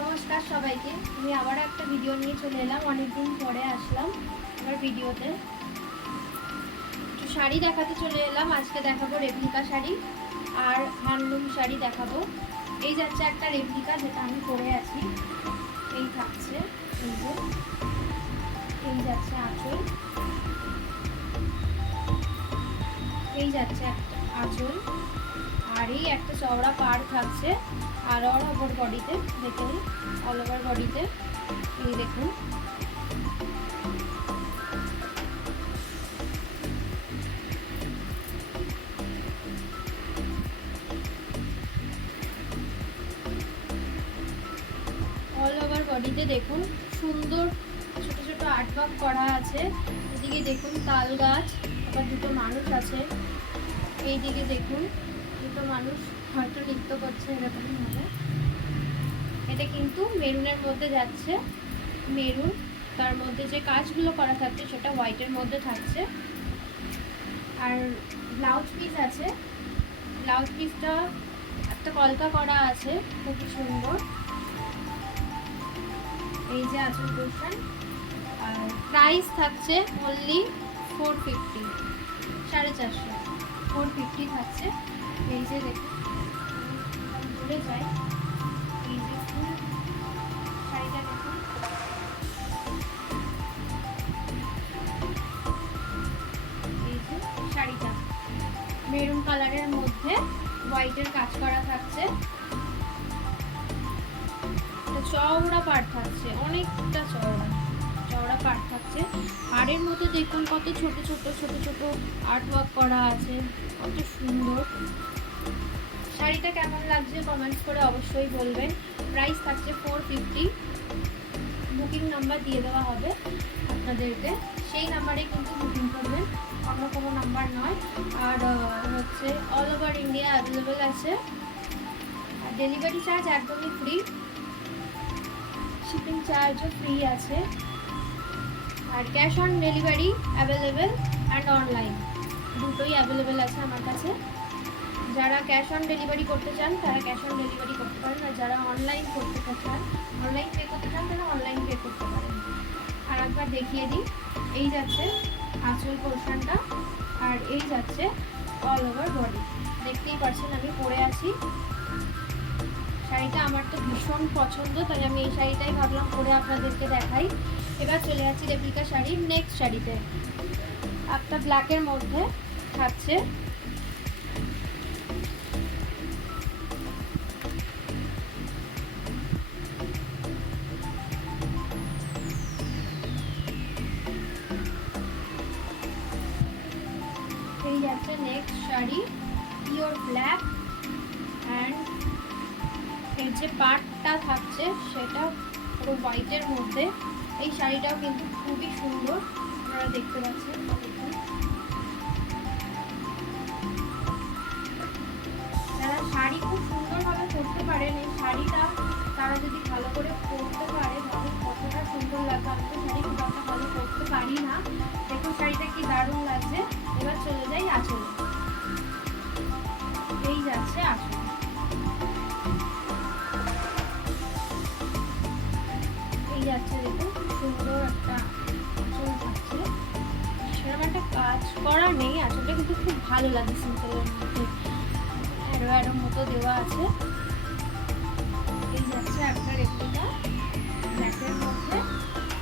নমস্কার সবাইকে। আমি আবার একটা ভিডিও নিয়ে চলে এলাম, অনেকদিন পরে আসলাম আমার ভিডিওতে। একটু শাড়ি দেখাতে চলে এলাম। আজকে দেখাবো রেপ্লিকা শাড়ি আর হ্যান্ডলুম শাড়ি দেখাবো। এই যাচ্ছে একটা রেপ্লিকা, যেটা আমি পরে আছি। এই থাকছে, এই যে এই যাচ্ছে আঁচল, এই যাচ্ছে একটা আঁচল, আর এই একটা চওড়া পাড় থাকছে। আর অল ওভার বডিতে দেখুন, অল ওভার বডিতে এই দেখুন অল ওভার বডিতে দেখুন সুন্দর ছোট ছোট আর্ট ওয়ার্ক করা আছে। এদিকে দেখুন তাল গাছ, আবার দুটো মানুষ আছে। এইদিকে দেখুন দুটো মানুষ হয়তো নৃত্য করছে এরকম ভাবে। এটা কিন্তু মেরুনের মধ্যে যাচ্ছে, মেরুন, তার মধ্যে যে কাজগুলো করা থাকছে সেটা হোয়াইটের মধ্যে থাকছে। আর ব্লাউজ পিস আছে, ব্লাউজ পিসটা একটা কলকা করা আছে, খুবই সুন্দর। এই যে আঁচল পোর্শন, আর প্রাইস থাকছে অনলি 450, 450, 450 থাকছে। এই যে দেখুন ভুলে যাই, এই যে ফুল শাড়িটা দেখুন, এই যে শাড়িটা মেরুন কালারের মধ্যে হোয়াইটের কাজ করা থাকছে। চওড়া পাড় থাকছে, অনেকটা চওড়া চওড়া পাড় থাকছে। পাড়ের মধ্যে দেখুন কত ছোট ছোট ছোট ছোট আর্ট ওয়ার্ক করা আছে, কত সুন্দর। শাড়িটা কেমন লাগছে কমেন্টস করে অবশ্যই বলবেন। প্রাইস থাকছে 450। বুকিং নাম্বার দিয়ে দেওয়া হবে আপনাদেরকে, সেই নাম্বারে কিন্তু বুকিং করবেন, অন্য কোনো নাম্বার নয়। আর হচ্ছে অল ওভার ইন্ডিয়া অ্যাভেলেবেল আছে। আর ডেলিভারি চার্জ একদমই ফ্রি, শিপিং চার্জও ফ্রি আছে। আর cash on delivery available and online দুটোই অ্যাভেলেবেল আছে আমার কাছে। যারা ক্যাশ অন ডেলিভারি করতে চান তারা ক্যাশ অন ডেলিভারি করতে পারেন, আর যারা অনলাইন করতে চান, অনলাইন পে করতে চান তারা অনলাইন পে করতে পারেন। আর একবার দেখিয়ে দিই, এই যাচ্ছে আঁচল পোর্শনটা, আর এই যাচ্ছে অল ওভার বডি। দেখতেই পাচ্ছেন আমি পরে আছি। শাড়িটা আমার তো ভীষণ পছন্দ, তাই আমি এই শাড়িটাই ভাবলাম পরে আপনাদেরকে দেখাই। এবার চলে যাচ্ছি রেপ্লিকা শাড়ির নেক্সট শাড়িতে। একটা ব্ল্যাকের মধ্যে থাকছে, এই যাচ্ছে next sari, pure black. And এর যে পার্টটা থাকছে সেটা পুরো হোয়াইটের মধ্যে। এই শাড়িটাও কিন্তু খুবই সুন্দর, আপনারা দেখতে পাচ্ছেন। যারা শাড়ি খুব সুন্দরভাবে পরতে পারেন, এই শাড়িটা তারা যদি ভালো করে পরতে পারে তাহলে কতটা সুন্দর লাগবে। আমি তো শাড়ি খুব একটা ভালো পরতে পারি না। দেখুন শাড়িটা কি দারুণ লাগছে। এবার চলে যাই আঁচলে, এই যাচ্ছে আঁচল, এই যাচ্ছে দেখুন সুন্দর একটা আঁচল থাকছে। সেরকম একটা কাজ করা নেই, আঁচলটা কিন্তু খুব ভালো লাগে, সিম্পলের মধ্যে অ্যারো অ্যারো মতো দেওয়া আছে। এই যাচ্ছে একটা রেপ্লিকা, ব্ল্যাকের মধ্যে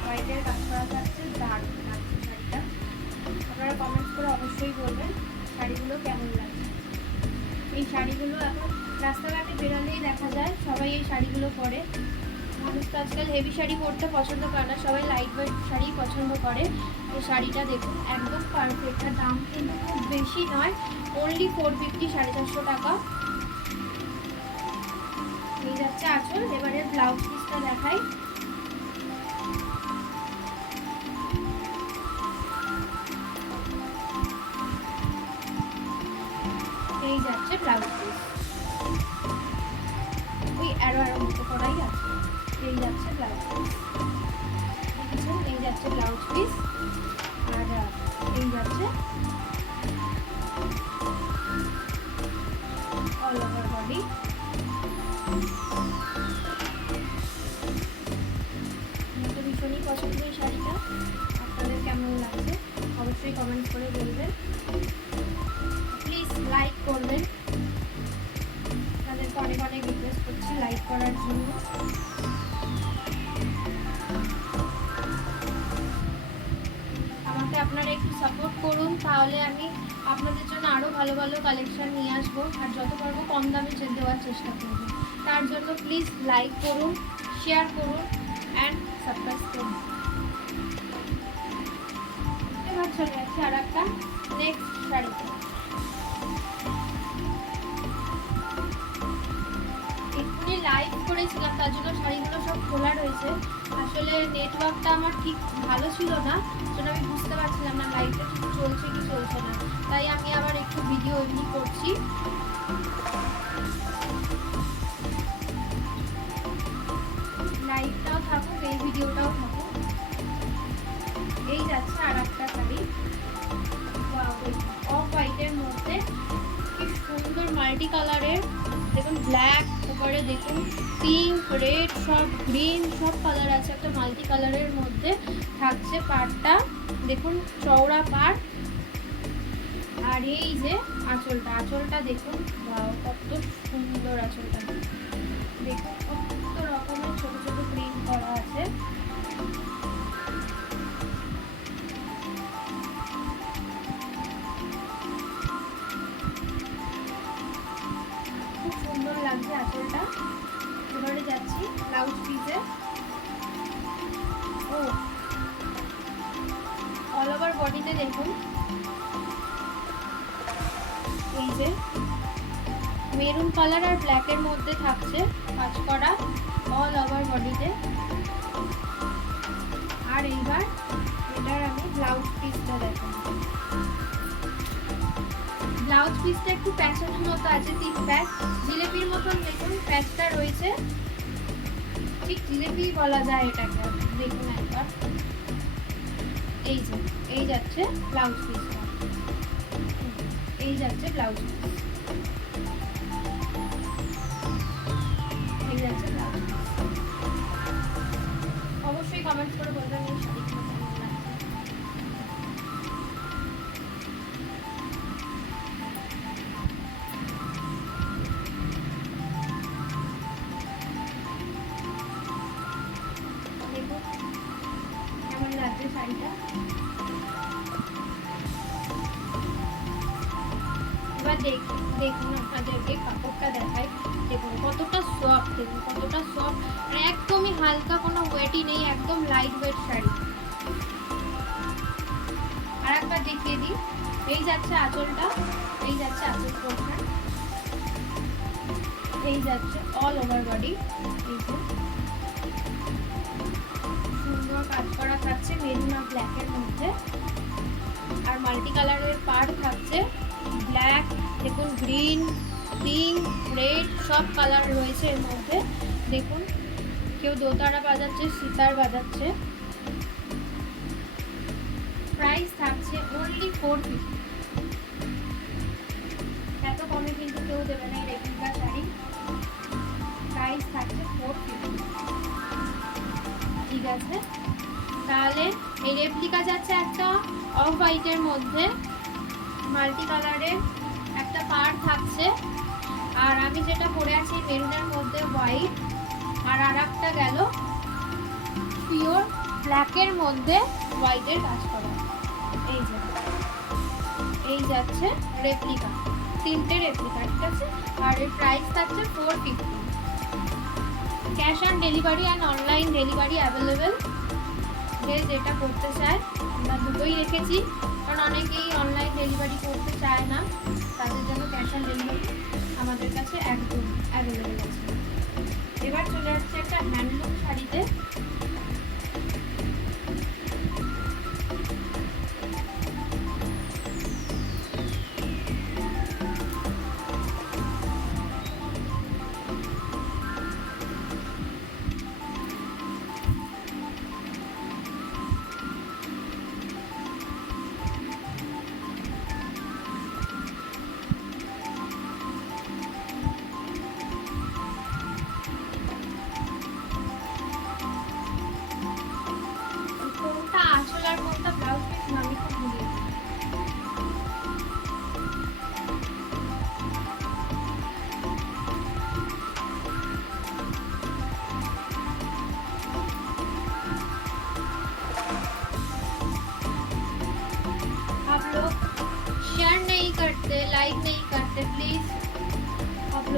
হোয়াইটের কাজ করা থাকছে, দারুণ লাগছে শাড়িটা। আপনারা কমেন্টস করে অবশ্যই বলবেন শাড়িগুলো কেমন লাগছে। এই শাড়িগুলো এখন রাস্তাঘাটে বেরোলেই দেখা যায়, সবাই এই শাড়িগুলো পরে। মানুষ তো আজকাল হেভি শাড়ি পরতে পছন্দ করে না, সবাই লাইট ওয়েট শাড়ি পছন্দ করে। এই শাড়িটা দেখুন একদম পারফেক্ট, আর দাম কিন্তু খুব বেশি নয়, অনলি 450, 450 টাকা। এই যাচ্ছে আঁচল। এবারে ব্লাউজ পিসটা দেখাই। এই যাচ্ছে ব্লাউজ পিস, ওই অ্যারো অ্যারো মতো করাই আছে। এই যাচ্ছে ব্লাউজ পিস, দেখেছেন, এই যাচ্ছে ব্লাউজ পিস। আর এই যাচ্ছে অল ওভার বডি। শাড়িটা, আপনাদের কেমন লাগছে অবশ্যই কমেন্ট করে বলবেন। প্লিজ লাইক করবেন, তাদেরকে অনেক অনেক রিকোয়েস্ট করছি লাইক করার জন্য। আমাকে আপনারা একটু সাপোর্ট করুন, তাহলে আমি আপনাদের জন্য আরও ভালো ভালো কালেকশান নিয়ে আসবো, আর যত পারবো কম দামে দেওয়ার চেষ্টা করবো। তার জন্য প্লিজ লাইক করুন, শেয়ার করুন অ্যান্ড সাবস্ক্রাইব করুন। এবার চলে যাচ্ছে আর একটা নেক্সট শাড়িতে। এক্ষুনি লাইভ করেছিলাম, তার জন্য শাড়িগুলো সব খোলা রয়েছে। আসলে নেটওয়ার্কটা আমার ঠিক ভালো ছিল না, সেটা আমি বুঝতে পারছিলাম না লাইভটা ঠিক চলছে কি চলছে না, তাই আমি আবার একটু ভিডিও এমনি করছি। লাইভটাও থাকুক, এই ভিডিওটাও থাকুক। এই যাচ্ছে আর একটা শাড়ি, অফ হোয়াইটের মধ্যে কি সুন্দর মাল্টি কালারের, দেখুন ব্ল্যাক, উপরে দেখুন পিঙ্ক, রেড, সব গ্রিন, সব কালার আছে একটা মাল্টি কালারের মধ্যে থাকছে। পাড়টা দেখুন চওড়া পাড়, আর এই যে আঁচলটা দেখুন, কত সুন্দর আঁচলটা দেখুন, কত রকমের ছোট ছোট প্রিন্ট করা আছে। খুব সুন্দর লাগছে আঁচলটা। এবারে যাচ্ছি ব্লাউজ পিসে। ও অল ওভার বডিতে দেখুন এই যে মেরুন কালার আর ব্ল্যাকের মধ্যে থাকছে কাজ করা অল ওভার বডিতে। আর এইবার এটার আমি ব্লাউজ পিসটা দেখাবো। ব্লাউজ পিসটা একটু প্যাচের মতো আছে, ঠিক প্যাচ জিলেপির মতন দেখুন প্যাচটা রয়েছে, ঠিক জিলেপি বলা যায় এটাকে। দেখুন একবার, এই যাচ্ছে ব্লাউজ পিসটা, এই যাচ্ছে ব্লাউজ পিস, এই যাচ্ছে ব্লাউজ পিস। অবশ্যই কমেন্ট করে বলবেন এই শাড়িগুলো কেমন লাগছে। দেখুন কেমন লাগছে শাড়িটা। এবার দেখুন আপনাদেরকে কাপড়টা দেখাই, দেখুন কতটা সফট, দেখুন কতটা সফট, মানে একদমই হালকা, কোনো ওয়েটই নেই, একদম লাইট ওয়েট শাড়ি। আর একবার দেখিয়ে দিই, এই যাচ্ছে আঁচলটা, এই যাচ্ছে আঁচল পোর্শন, এই যাচ্ছে অল ওভার বডি, এই যে সুন্দর কাজ করা থাকছে মেরুন আর ব্ল্যাকের মধ্যে, আর মাল্টি কালারের পাড় থাকছে, ব্ল্যাক দেখুন, গ্রিন, পিঙ্ক, রেড, সব কালার রয়েছে এর মধ্যে। দেখুন কেউ দোতারা বাজাচ্ছে, সিতার বাজাচ্ছে। প্রাইস থাকছে অনলি 450। এত কমে কিন্তু কেউ দেবে না এই রেপ্লিকা শাড়ি। প্রাইস থাকছে 450। ঠিক আছে, তাহলে এই রেপ্লিকা যাচ্ছে একটা অফ হোয়াইটের মধ্যে, মাল্টি কালারের একটা পাড় থাকছে, আর আমি যেটা পরে আছি মেরুনের মধ্যে হোয়াইট, আর একটা গেল পিওর ব্ল্যাকের মধ্যে হোয়াইটের কাজ করা। এই যাচ্ছে রেপ্লিকা, তিনটে রেপ্লিকা, ঠিক আছে। আর এর প্রাইস থাকছে 450। Cash on delivery and online delivery available. যে যেটা করতে চায়, আমরা দুটোই রেখেছি, কারণ অনেকেই অনলাইন ডেলিভারি করতে চায় না, তাদের জন্য ক্যাশ অন ডেলিভারি আমাদের কাছে একদম অ্যাভেলেবেল আছে। এবার চলে যাচ্ছে একটা হ্যান্ডলুম শাড়িতে।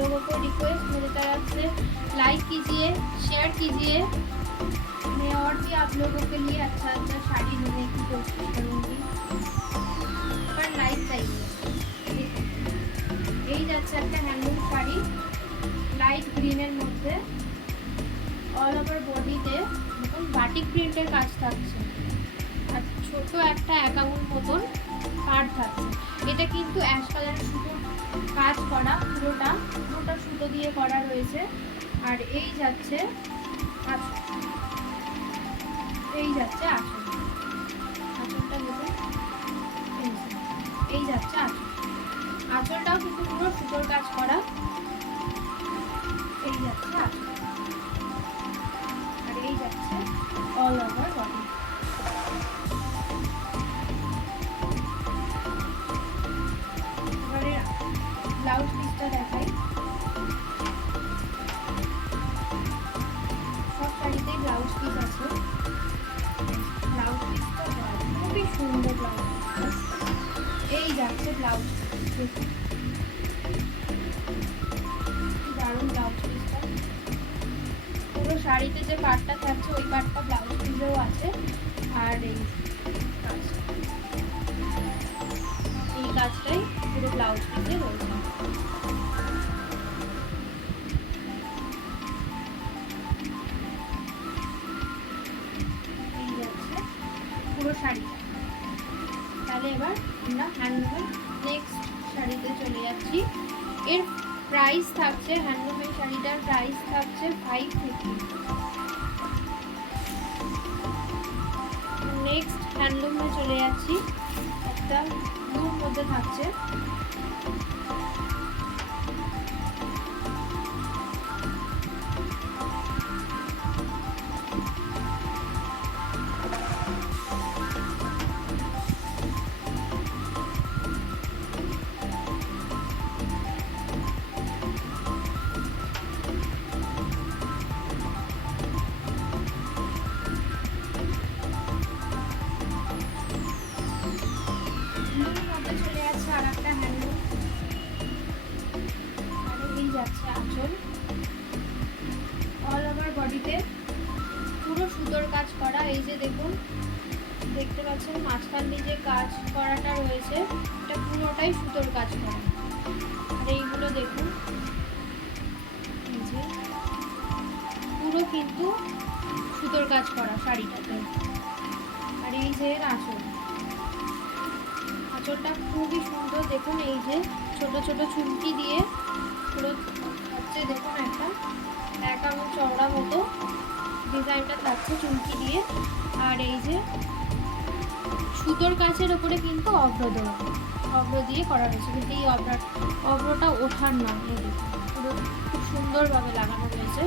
लोगों को रिक्वेस्ट मेरी तरफ से, लाइक कीजिए, शेयर कीजिए। मैं और भी आप लोगों के लिए अच्छा अच्छा শাড়ি देने की कोशिश करूँगी, पर लाइक चाहिए। এই যাচ্ছে একটা হ্যান্ডলুম শাড়ি লাইট গ্রিনের মধ্যে, অল ওভার বডিতে দেখুন বাটিক প্রিন্টের কাজ থাকছে আর ছোট একটা 1 আঙুল মতন পাড় থাকছে। এটা কিন্তু অ্যাশ কালারের সুতোর কাজ করা, পুরোটা সুতো দিয়ে করা রয়েছে। আর এই যাচ্ছে আঁচল, এই যাচ্ছে আঁচল, আঁচলটা দেখুন, এই যাচ্ছে আঁচল, আঁচলটাও কিন্তু পুরো সুতোর কাজ করা। এই যাচ্ছে আঁচল আর এই যাচ্ছে অল ওভার বডি। এবারে ব্লাউজ পিসটা দেখাই। সব শাড়িতেই ব্লাউজ পিস আছে। ব্লাউজ পিসটা খুবই সুন্দর ব্লাউজ পিস। এই যাচ্ছে ব্লাউজ পিস, দারুণ ব্লাউজ পিসটা। পুরো শাড়িতে যে পাটটা থাকছে ওই পাটটা ব্লাউজ পিসেও আছে। আর এই কাজটাই পুরো ব্লাউজ পিসে রয়েছে। এই যাচ্ছে পুরো শাড়িটা। তাহলে এবার আমরা হ্যান্ডলুমের নেক্সট শাড়িতে চলে যাচ্ছি। এর প্রাইস থাকছে, হ্যান্ডলুমের শাড়িটার প্রাইস থাকছে 550। নেক্সট হ্যান্ডলুমে চলে যাচ্ছি, একটা ব্লুর মধ্যে থাকছে। চলে যাচ্ছে আর একটা হ্যান্ডলুম, আর এই যাচ্ছে আঁচল। অল ওভার বডিতে পুরো সুতোর কাজ করা। এই যে দেখুন, দেখতে পাচ্ছেন মাঝখান দিয়ে যে কাজ করাটা রয়েছে এটা পুরোটাই সুতোর কাজ করা। আর এইগুলো দেখুন, এই যে পুরো কিন্তু সুতোর কাজ করা শাড়িটাতে। আর এই যে আঁচল, আঁচলটা খুবই সুন্দর। দেখুন এই যে ছোট ছোট চুমকি দিয়ে পুরো হচ্ছে, দেখুন একটা 1 আঙুল চওড়া মতো ডিজাইনটা থাকছে চুমকি দিয়ে। আর এই যে সুতোর কাছের ওপরে কিন্তু অভ্র দিয়ে করা রয়েছে, কিন্তু এই অভ্রটা ওঠার নয়। এই দেখুন পুরো খুব সুন্দরভাবে লাগানো রয়েছে।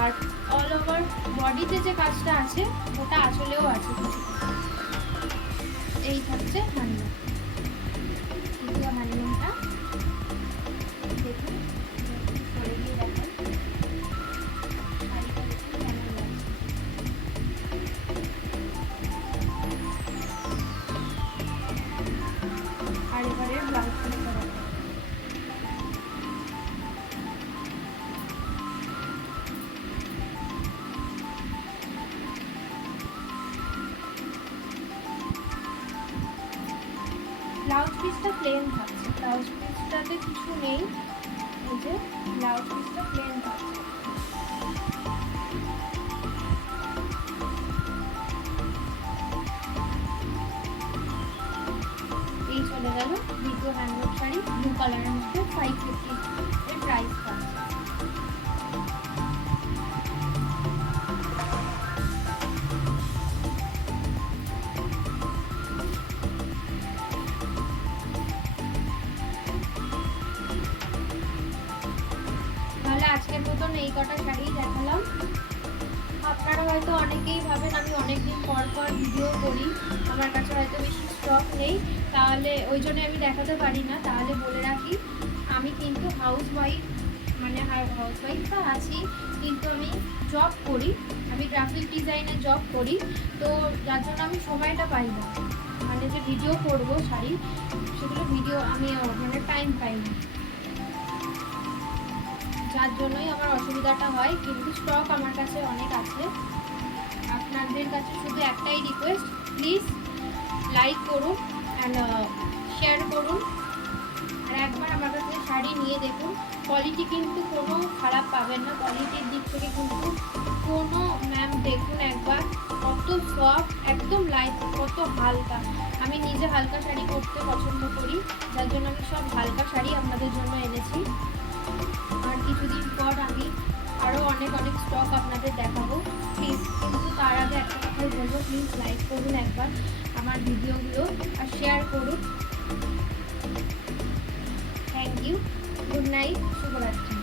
আর অল ওভার বডিতে যে কাজটা আছে ওটা আঁচলেও আছে কিছু। এই থাকছে হ্যান্ডলুম, কিন্তু হ্যান্ডলুমটা দেখুন পরে গিয়ে দেখাই শাড়িটা দেখুন কেমন লাগছে। আর এবারে ব্লাউজ পিসটা দেখাই। ব্লাউজ পিসটা প্লেন থাকছে, ব্লাউজ পিসটাতে কিছু নেই। এই যে ব্লাউজ পিসটা প্লেন থাকছে। এই চলে গেল দ্বিতীয় হ্যান্ডলুম শাড়ি ব্লু কালারের মধ্যে 550 এর প্রাইস থাকছে। আজকের মতন এই কটা শাড়ি দেখালাম। আপনারা হয়তো অনেকেই ভাবেন আমি অনেকদিন পর পর ভিডিও করি, আমার কাছে হয়তো বেশি স্টক নেই, তাহলে ওই জন্য আমি দেখাতে পারি না। তাহলে বলে রাখি, আমি কিন্তু হাউসওয়াইফ, মানে হাউসওয়াইফ আছি, কিন্তু আমি জব করি, আমি গ্রাফিক ডিজাইনে জব করি। তো যার জন্য আমি সময়টা পাই না, মানে যে ভিডিও করবো শাড়ি, সেগুলো ভিডিও আমি মানে টাইম পাই না। যার জন্যই আমার অসুবিধাটা হয়, কিন্তু স্টক আমার কাছে অনেক আছে। আপনাদের কাছে শুধু একটাই রিকোয়েস্ট, প্লিজ লাইক করুন অ্যান্ড শেয়ার করুন, আর একবার আমার কাছে শাড়ি নিয়ে দেখুন। কোয়ালিটি কিন্তু কোনো খারাপ পাবেন না, কোয়ালিটির দিক থেকে কিন্তু কোনো ম্যাম দেখুন একবার কত সফট, একদম লাইট, কত হালকা। আমি নিজে হালকা শাড়ি পরতে পছন্দ করি, যার জন্য আমি সব হালকা শাড়ি আপনাদের জন্য এনেছি। আর কিছুদিন পর আমি আরও অনেক অনেক স্টক আপনাদের দেখাবো প্লিজ। কিন্তু তার আগে একটা কথাই বলবো, প্লিজ লাইক করুন একবার আমার ভিডিওগুলো আর শেয়ার করুন। থ্যাংক ইউ, গুড নাইট, শুভরাত্রি।